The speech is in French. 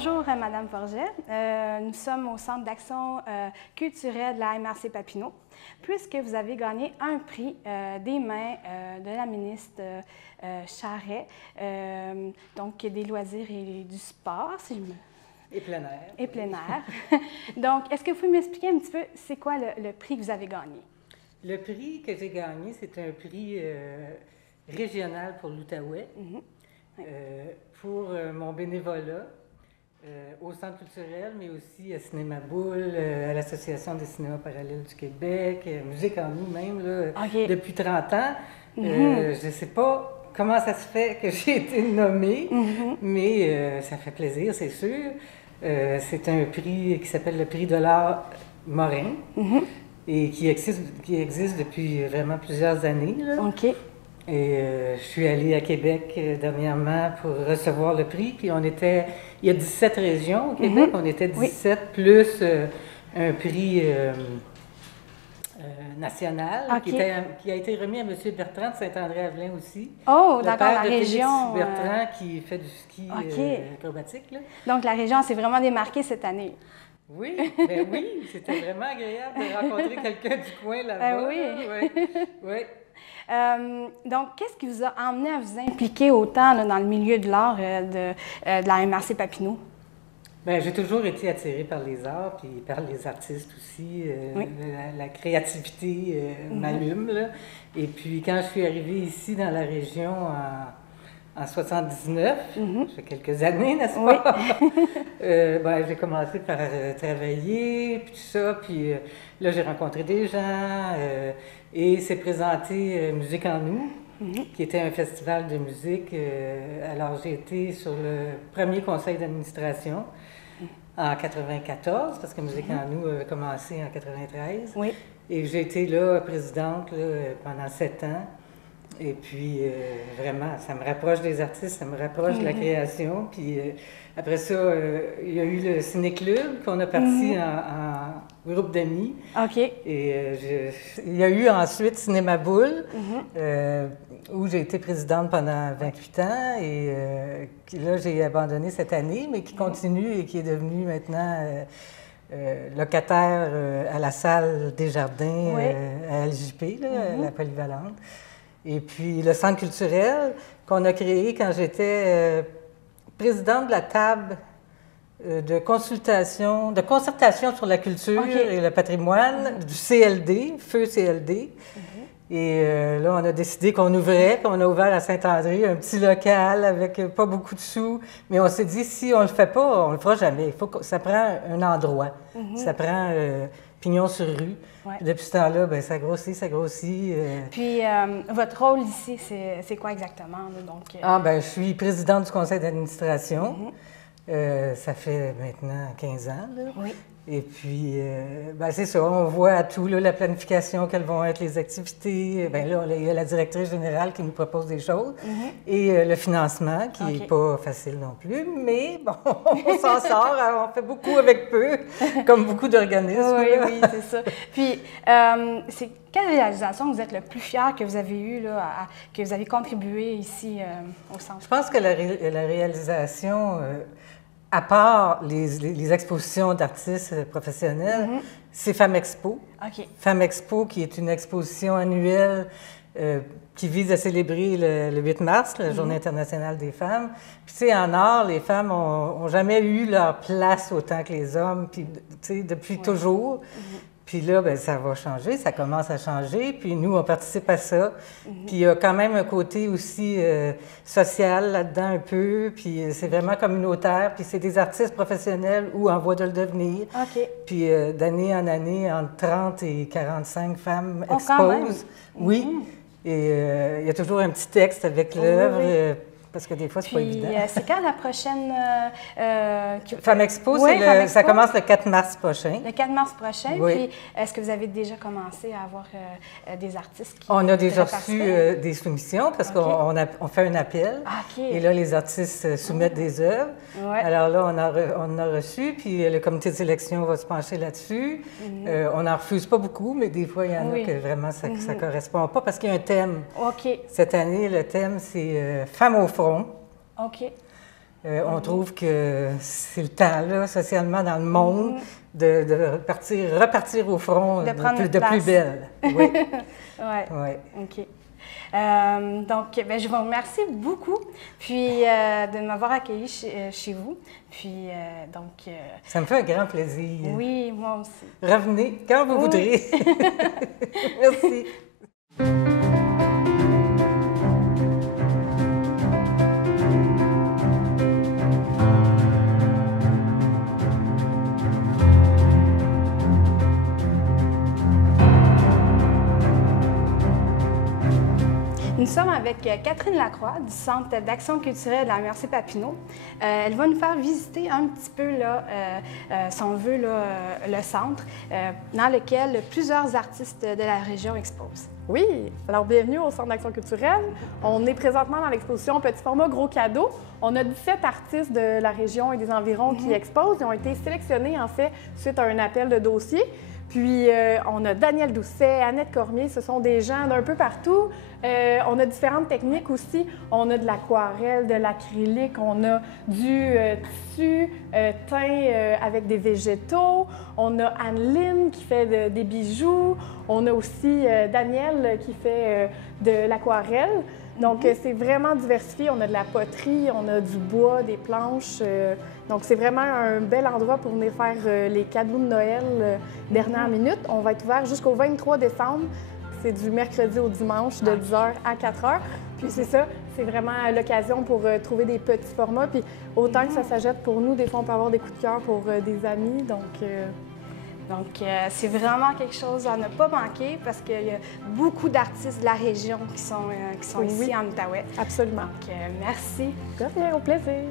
Bonjour, Madame Forget. Nous sommes au Centre d'action culturelle de la MRC Papineau, puisque vous avez gagné un prix des mains de la ministre Charest, donc des loisirs et du sport, si je me... Et plein air. Et plein air. Donc, est-ce que vous pouvez m'expliquer un petit peu, c'est quoi le prix que vous avez gagné? Le prix que j'ai gagné, c'est un prix régional pour l'Outaouais, pour mon bénévolat au Centre culturel, mais aussi à Cinéma Boule, à l'Association des cinémas parallèles du Québec, Musique en nous même, là, depuis 30 ans. Je ne sais pas comment ça se fait que j'ai été nommée, mais ça fait plaisir, c'est sûr. C'est un prix qui s'appelle le prix de l'art Morin et qui existe depuis vraiment plusieurs années. Là. OK. Et je suis allée à Québec dernièrement pour recevoir le prix. Puis il y a 17 régions au Québec, on était 17 plus un prix national qui a été remis à M. Bertrand de Saint-André-Avelin aussi. Oh, le d'accord, père la de région. Félix Bertrand qui fait du ski acrobatique. Là. Donc, la région s'est vraiment démarquée cette année. Oui, ben oui, c'était vraiment agréable de rencontrer quelqu'un du coin là-bas. Oui. Oui. Donc, qu'est-ce qui vous a amené à vous impliquer autant là, dans le milieu de l'art de la MRC Papineau? Bien, j'ai toujours été attirée par les arts, puis par les artistes aussi. La créativité m'allume, là. Et puis, quand je suis arrivée ici dans la région en 79, ça fait quelques années, n'est-ce pas? Ben, j'ai commencé par travailler, puis tout ça, puis là, j'ai rencontré des gens, et s'est présenté Musique en nous, qui était un festival de musique. Alors, j'ai été sur le premier conseil d'administration en 94, parce que Musique en nous avait commencé en 93. Oui. Et j'ai été là, présidente, là, pendant 7 ans. Et puis, vraiment, ça me rapproche des artistes, ça me rapproche de la création. Puis, après ça, il y a eu le Ciné-Club qu'on a parti en groupe d'amis. OK. Et il y a eu ensuite Cinéma Boule, où j'ai été présidente pendant 28 ans. Et là, j'ai abandonné cette année, mais qui continue et qui est devenu maintenant locataire à la salle Desjardins à LJP, là, la polyvalente. Et puis le Centre culturel qu'on a créé quand j'étais présidente de la table de concertation sur la culture et le patrimoine du CLD, Feu CLD. Et là, on a décidé qu'on ouvrait, puis on a ouvert à Saint-André un petit local avec pas beaucoup de sous. Mais on s'est dit, si on le fait pas, on le fera jamais. Ça prend un endroit. Ça prend pignon sur rue. Depuis ce temps-là, bien, ça grossit, ça grossit. Puis, votre rôle ici, c'est quoi exactement? Là, donc, ben, je suis présidente du conseil d'administration. Ça fait maintenant 15 ans. Là. Oui. Et puis, ben, c'est ça, on voit à tout, là, la planification, quelles vont être les activités. Bien là, il y a la directrice générale qui nous propose des choses. Et le financement, qui n'est pas facile non plus. Mais bon, on s'en sort, on fait beaucoup avec peu, comme beaucoup d'organismes. Oui, c'est ça. Puis, c'est quelle réalisation vous êtes le plus fier que vous avez eue, là, que vous avez contribué ici au centre? Je pense que la réalisation... à part les expositions d'artistes professionnels, c'est Femmes Expo. Femmes Expo, qui est une exposition annuelle qui vise à célébrer le 8 mars, la Journée internationale des femmes. Puis, tu sais, en art, les femmes n'ont jamais eu leur place autant que les hommes, puis, tu sais, depuis toujours. Puis là, bien, ça va changer, ça commence à changer. Puis nous, on participe à ça. Puis il y a quand même un côté aussi social là-dedans un peu. Puis c'est vraiment communautaire. Puis c'est des artistes professionnels ou en voie de le devenir. Puis d'année en année, entre 30 et 45 femmes exposent. Oui. Et il y a toujours un petit texte avec l'œuvre. Parce que des fois, c'est pas évident. C'est quand la prochaine... Femmes Expo, ça commence le 4 mars prochain. Le 4 mars prochain. Oui. Puis, est-ce que vous avez déjà commencé à avoir des artistes qui... On a déjà reçu des soumissions parce qu'on fait un appel. Et là, les artistes soumettent des œuvres. Alors là, on a reçu, puis le comité de sélection va se pencher là-dessus. On n'en refuse pas beaucoup, mais des fois, il y en a que vraiment, ça ne correspond pas parce qu'il y a un thème. Cette année, le thème, c'est Femmes au front. On trouve que c'est le temps, là, socialement, dans le monde, de repartir au front de plus belle. Oui. Oui. OK. Donc, ben, je vous remercie beaucoup, puis de m'avoir accueilli chez vous. Puis, donc... Ça me fait un grand plaisir. Oui, moi aussi. Revenez quand vous voudrez. Merci. Nous sommes avec Catherine Lacroix du Centre d'action culturelle de la MRC Papineau. Elle va nous faire visiter un petit peu, là, si on veut, là, le centre dans lequel plusieurs artistes de la région exposent. Oui, alors bienvenue au Centre d'action culturelle. On est présentement dans l'exposition Petit format gros cadeau. On a 17 artistes de la région et des environs qui exposent. Ils ont été sélectionnés, en fait, suite à un appel de dossier. Puis, on a Daniel Doucet, Annette Cormier, ce sont des gens d'un peu partout. On a différentes techniques aussi. On a de l'aquarelle, de l'acrylique, on a du tissu teint avec des végétaux. On a Anne-Lyne qui fait des bijoux. On a aussi Daniel qui fait de l'aquarelle. Donc, c'est vraiment diversifié. On a de la poterie, on a du bois, des planches. Donc, c'est vraiment un bel endroit pour venir faire les cadeaux de Noël dernière minute. On va être ouvert jusqu'au 23 décembre. C'est du mercredi au dimanche de 10h à 4h. Puis c'est ça, c'est vraiment l'occasion pour trouver des petits formats. Puis autant que ça s'achète pour nous, des fois, on peut avoir des coups de cœur pour des amis. Donc, c'est vraiment quelque chose à ne pas manquer parce qu'il y a beaucoup d'artistes de la région qui sont ici en Outaouais. Absolument. Donc, merci. De rien, au plaisir.